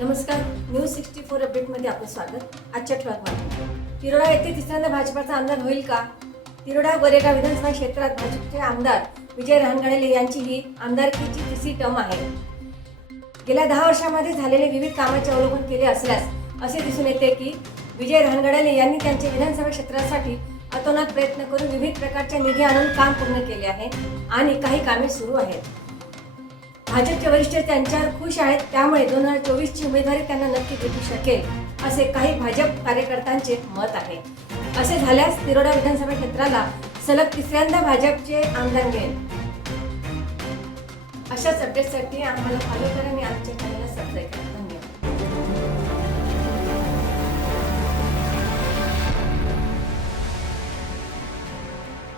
नमस्कार news sixty four अपडेटमध्ये आपलं स्वागत. आजच्या ठळक बातम्या. तिरोडा येथे तिसऱ्यांदा भाजपाचा आमदार होईल का? तिरोडा गोरेगाव विधानसभा क्षेत्रात भाजपचे आमदार विजय रहांगडले यांची ही आमदारकीची तिसरी टर्म आहे. गेल्या दहा वर्षामध्ये झालेले विविध कामाचे अवलोकन केले असल्यास असे दिसून येते की विजय रहांगडले यांनी त्यांच्या विधानसभा क्षेत्रासाठी अतोनात प्रयत्न करून विविध प्रकारच्या निधी आणून काम पूर्ण केले आहे आणि काही कामे सुरू आहेत. भाजपचे वरिष्ठ त्यांच्यावर खुश आहेत. त्यामुळे दोन हजार चोवीसची उमेदवारी त्यांना नक्की भेटू शकेल असे काही भाजप कार्यकर्त्यांचे मत आहे. असे झाल्यास तिरोडा विधानसभा क्षेत्राला सलग तिसऱ्यांदा भाजपचे आमदार मिळेल. अशाच अपडेटसाठी आम्हाला फॉलो करा आणि आमच्या